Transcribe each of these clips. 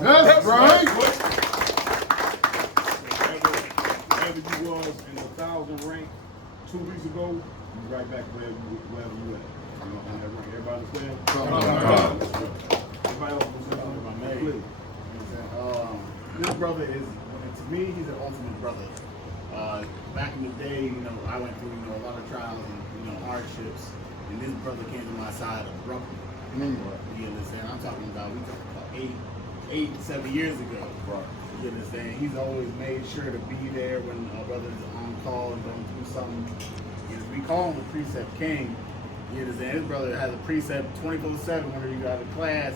That's right. Wherever you was in the 1,000 rank 2 weeks ago, you right back wherever you at. You know, on that rank. Everybody understand? Everybody else was in my name. This brother is, to me, he's an ultimate brother. Back in the day, you know, I went through, you know, a lot of trials and, you know, hardships, and this brother came to my side abruptly. You understand? I'm talking about, we talking about 7 years ago. Right. You understand? He's always made sure to be there when our brother's on call and going through something. We call him the Precept King. You understand? His brother has a precept 24/7 whenever you got a class.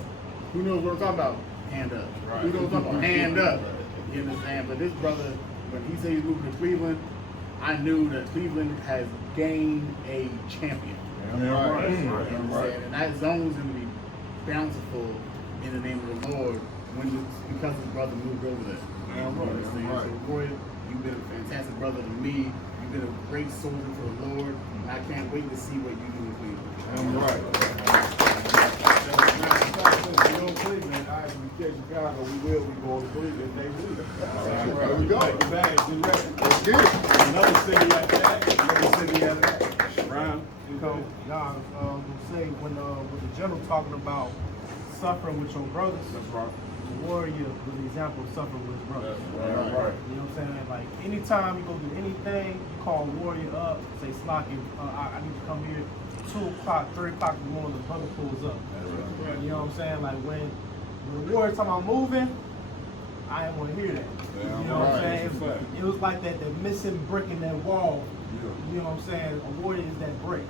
Who knows what we're talking about? Hand up. Right. Who knows what I'm talking about? Hand up. You understand? But this brother, when he said he's moving to Cleveland, I knew that Cleveland has gained a champion. Right. And that zone's going to be bountiful in the name of the Lord because his brother moved over there. You understand? So, Roy, you've been a fantastic brother to me. You've been a great soldier for the Lord. And I can't wait to see what you do in Cleveland. Right. We don't Cleveland. I we catch Chicago. We will be going to Cleveland. They will. There we go. Let's get it. Another city after that. Brown. Nah, I was gonna say when the general talking about suffering with your brothers, That's right. the warrior was an example of suffering with his brothers. That's right. You know what I'm saying? Like anytime you go do anything, you call a warrior up, say Slocky, I need to come here 2 o'clock, 3 o'clock in the morning, the brother pulls up. You know what I'm saying? Like when the warrior talking about moving, I didn't want to hear that. You know what I'm saying? It was like that missing brick in that wall. You know what I'm saying? A warrior is that brick.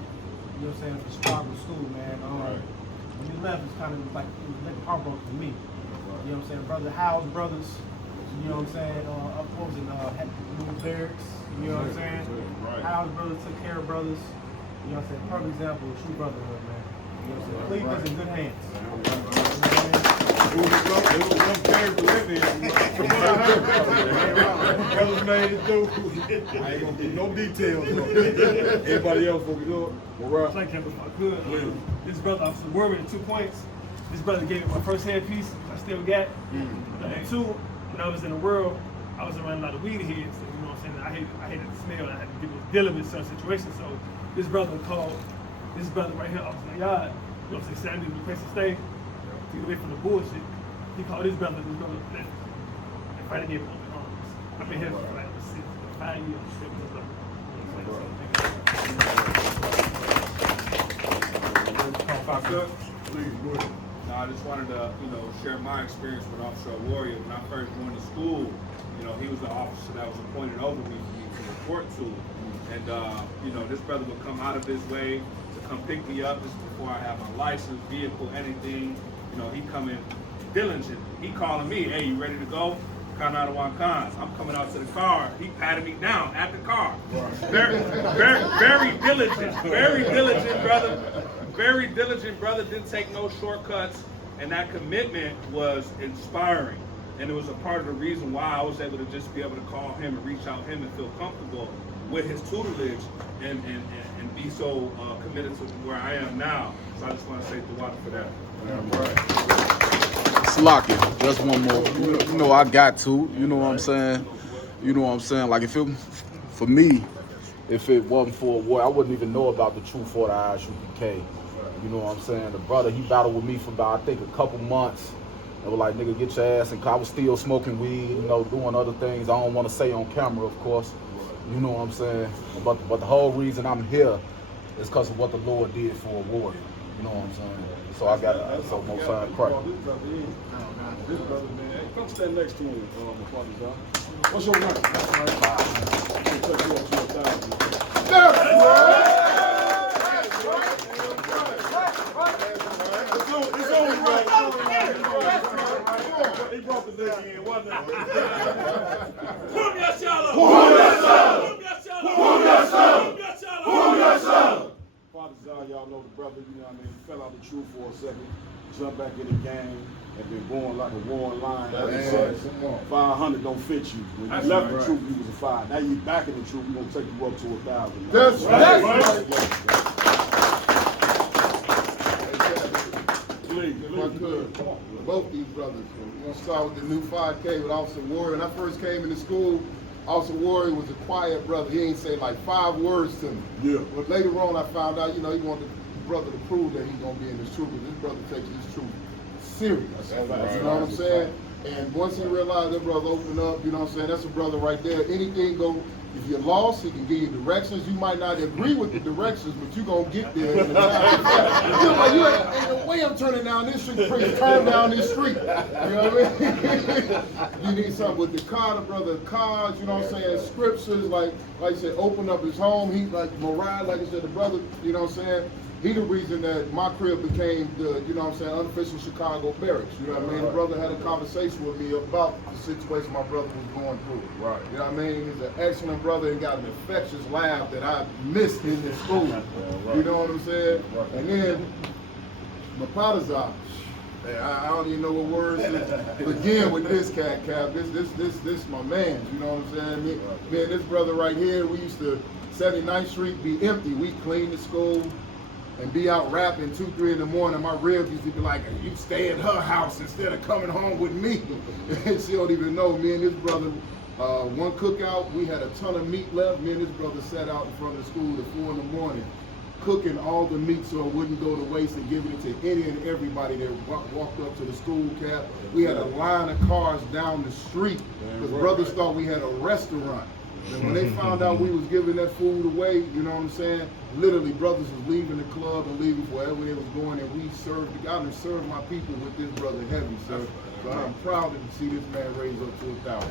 You know what I'm saying? For Chicago school, man. When he left, it's kind of like it was like heartbroken for me. You know what I'm saying? Brother Howe's brothers. You know what I'm saying? What was it? Little Barracks. You know what I'm saying? Howe's brothers took care of brothers. You know what I'm saying? Perfect example of true brotherhood, man. You know what I'm saying? Cleveland's in good hands. It was one game to live in. Brothers made it through. I ain't gonna give no details. Anybody else will do it? Well, Thank him if I could. This brother, I was worried 2 points. This brother gave me my first headpiece. I still got. And 2, when I was in the world, I was around a lot of weed heads. So, you know what I'm saying? I hated the smell. I had to deal with certain situations. So this brother called this brother right here off my yard. You know what I'm saying? Saturday was the place to stay. To get away from the bullshit. He called his brother left and fighting me with open arms. I've been here for like 5 years. please, go ahead. No, I just wanted to, share my experience with Officer Warrior. When I first joined the school, he was the officer that was appointed over me for me to report to. And, this brother would come out of his way to come pick me up. This is before I had my license, vehicle, anything. He coming diligent. He calling me, hey, you ready to go? Kanada Wankans. I'm coming out to the car. He patted me down at the car. Very diligent brother. Very diligent brother. Didn't take no shortcuts. And that commitment was inspiring. And it was a part of the reason why I was able to just be able to call him and reach out to him and feel comfortable with his tutelage and be so committed to where I am now. So I just want to say Dewada for that. Slocky, just one more. I got to. You know what I'm saying? Like for me, if it wasn't for a war, I wouldn't even know about the true 40 ISUPK. You know what I'm saying? The brother, he battled with me for about, I think, a couple months. They were like, nigga, get your ass. And I was still smoking weed, doing other things I don't want to say on camera, of course. You know what I'm saying? But the whole reason I'm here is because of what the Lord did for a warrior. You know what I'm saying? So I got so most time crack. This brother, man, hey, come stand next to him, what's your name? It's only right. He brought the nigga in, wasn't it? Father Zion, y'all know the brother, he fell out the truth for a second, jumped back in the game, and been born like a worn lion ever since. 500 don't fit you. When you left the truth, you was a 5. Now you back in the truth, we're gonna take you up to 1,000. That's right. If I could, both these brothers. We're gonna start with the new 5K with Officer Warrior. When I first came into school, Officer Warrior was a quiet brother. He ain't say like 5 words to me. Yeah. But later on, I found out, he wanted the brother to prove that he's gonna be in this truth. But this brother takes this truth serious. You know what I'm saying? And once he realized that brother opened up, you know what I'm saying? That's a brother right there. Anything go. If you're lost, he can give you directions. You might not agree with the directions, but you're going to get there in the time. You're like, ain't no way I'm turning down this street. Please turn down this street. You know what I mean? You need something with the car, the brother cards, you know what I'm saying? Scriptures, like I said, open up his home. He, like Mariah, like I said, the brother, you know what I'm saying? He the reason that my crib became the, you know what I'm saying, unofficial Chicago barracks. You know what I mean? The brother had a conversation with me about the situation my brother was going through. Right. You know what I mean? He's an excellent brother and got an infectious laugh that I missed in the school. You know what I'm saying? And then Mapatazar. I don't even know what words to begin with this cat. This my man. You know what I'm saying? Me and this brother right here, we used to 79th Street be empty. We cleaned the school and be out rapping 2, 3 in the morning. My ribs used to be like, you stay at her house instead of coming home with me. And she don't even know. Me and this brother, one cookout, we had a ton of meat left. Me and this brother sat out in front of the school at 4 in the morning, cooking all the meat so it wouldn't go to waste and giving it to any and everybody that walked up to the school cap. We had a line of cars down the street because brothers thought we had a restaurant. And when they found out we was giving that food away, you know what I'm saying? Literally, brothers was leaving the club and leaving wherever they was going, and we served God and served my people with this brother heavy, sir. So I'm proud to see this man raise up to 1,000.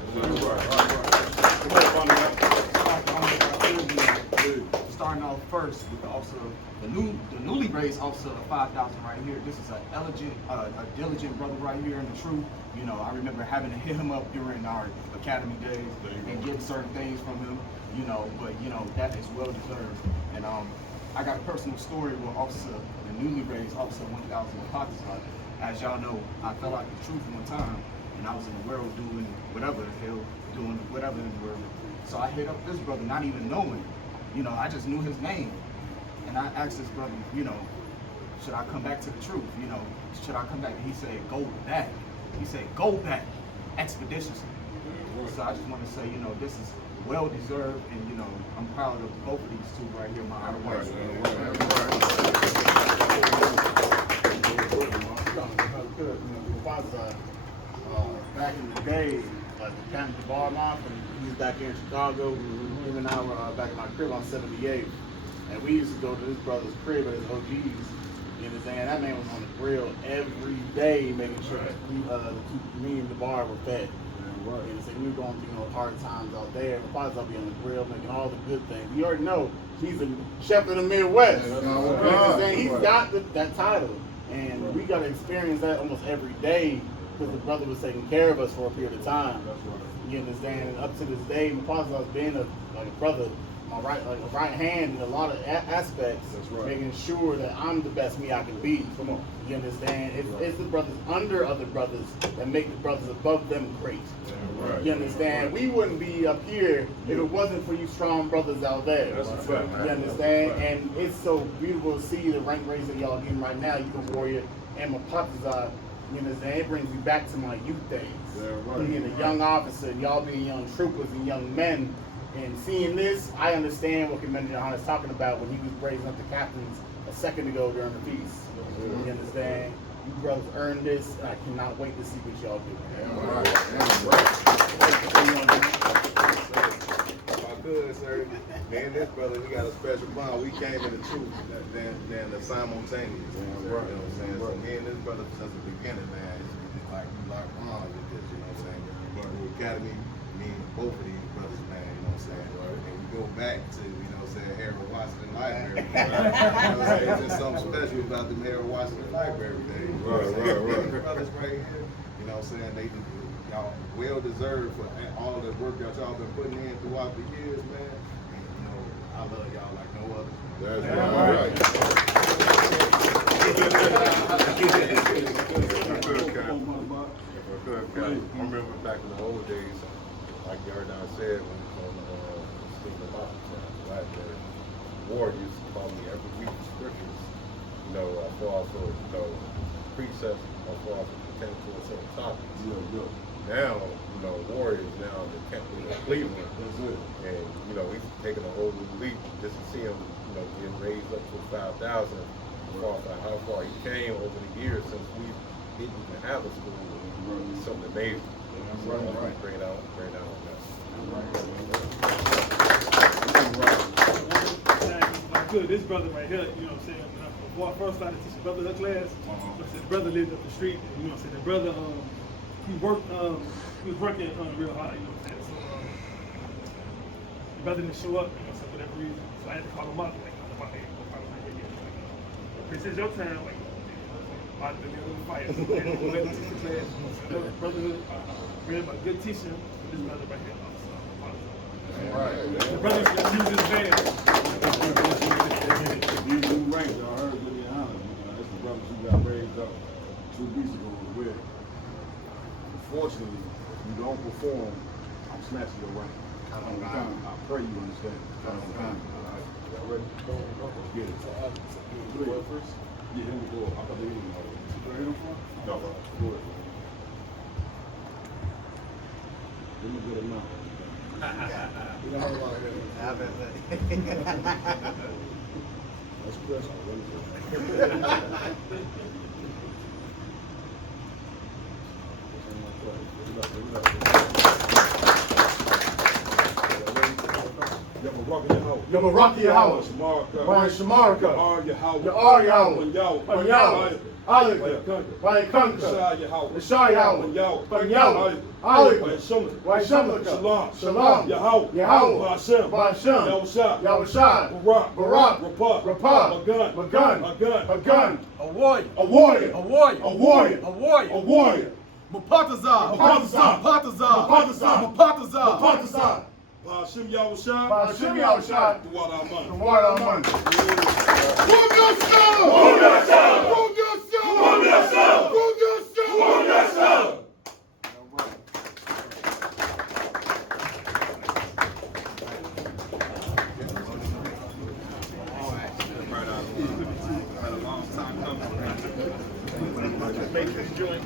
Starting off first with the officer, the newly raised officer of 5,000 right here. This is a diligent brother right here in the truth. You know, I remember having to hit him up during our academy days and getting certain things from him. You know, but you know that is well deserved. And I got a personal story with officer, the newly raised officer 1,000 Pakistan. As y'all know, I fell out the truth one time, and I was in the world doing whatever the hell, doing whatever in the world. So I hit up this brother, not even knowing. You know, I just knew his name. And I asked this brother, you know, should I come back to the truth? You know, should I come back? And he said, go back. He said, go back expeditiously. So I just want to say, you know, this is well deserved, and you know, I'm proud of both of these two right here, my outer whites. Back in the day, like the Captain Bar Mob, and he was back here in Chicago. Him and I were back in my crib on 78, and we used to go to this brother's crib at his OG's. You know what I'm saying? That man was on the grill every day, making sure that me and the bar were fed. And so we were going through hard times out there. My father's be on the grill, making all the good things. You already know he's a chef of the Midwest. You know what I'm saying? He's got that title, and we got to experience that almost every day because the brother was taking care of us for a period of time. You understand? And up to this day, my father's been a brother, my right hand in a lot of aspects, making sure that I'm the best me I can be. Come on, you understand? It's the brothers under other brothers that make the brothers above them great. You understand? We wouldn't be up here if it wasn't for you strong brothers out there. You understand? And it's so beautiful to see the rank raise that y'all getting right now. You can Warrior and my Mapatazar. You understand? It brings me back to my youth days. Being a young officer, y'all being young troopers and young men. And seeing this, I understand what Commander Johan is talking about when he was raising up the captains a second ago during the peace. You understand? You brothers earned this, and I cannot wait to see what y'all do. If I could, sir, me and this brother, we got a special bond. We came in the truth than the simultaneous. You know what I'm saying? So me and this brother since the beginning, man, it's like we locked on with this, you know what I'm saying? But the academy, me and both of these brothers, man, you know what I'm saying? And we go back to, you know what I'm saying, Harold Washington Library. You know what I'm saying? There's just something special about them Harold Washington Library days. These brothers right here, you know what I'm saying, y'all well deserved for all the work that y'all been putting in throughout the years, man. And, you know, I love y'all like no other. That's I remember back in the old days, like Yardan said, when on speaking about the library, Ward used to call me every week for scriptures. You know, for also, you know, precepts as far as pertaining to a certain topic. Yeah. Now, you know, Warriors now the captain of Cleveland. That's it. And, you know, he's taking a whole new leap just to see him, you know, getting raised up to 5,000 as far as how far he came over the years since we didn't even have a school. It's something amazing. So Right. Great out on that. Like, good, this brother right here, you know what I'm saying? Before I first started teaching brotherhood class, the brother lived up the street, and, you know what I'm saying? The brother, he was working real hard, you know what I'm saying? So, the brother didn't show up, you know, for whatever reason. So I had to call him up, like, this is your time, like, about to be a little fight. So I had to go ahead and teach the class. Brotherhood, real about good teaching, this brother right here. The brother used to use his van. These new ranks, y'all heard Lily Hunter. That's the brothers who got raised up 2 weeks ago with. Unfortunately, if you don't perform, I'm snatching your rank. I pray you understand. Y'all ready? Let's get it. First? Yeah, here we go. I thought they didn't know. You hit him for? No, bro. Go ahead. Give me a good amount. You don't heard about it. That's Chris. Yamaraki Yahweh, Brian Shamarka, Ya'ar Yahweh, Alika, Vayakanka, Nashar Yahweh, Panyawa, Alika, Vaishamlika, Shalom, Yahweh, Ba'ashem, Yahushai, Barak, Rapah, Magun, a warrior, Mupatazah, Ba'ashem Yahushai, the Duwad Aman. word of money. Prove yourself! Prove yourself! Prove yourself! Prove yourself! Prove yourself! Prove yourself! Had a long time coming. Make this joint.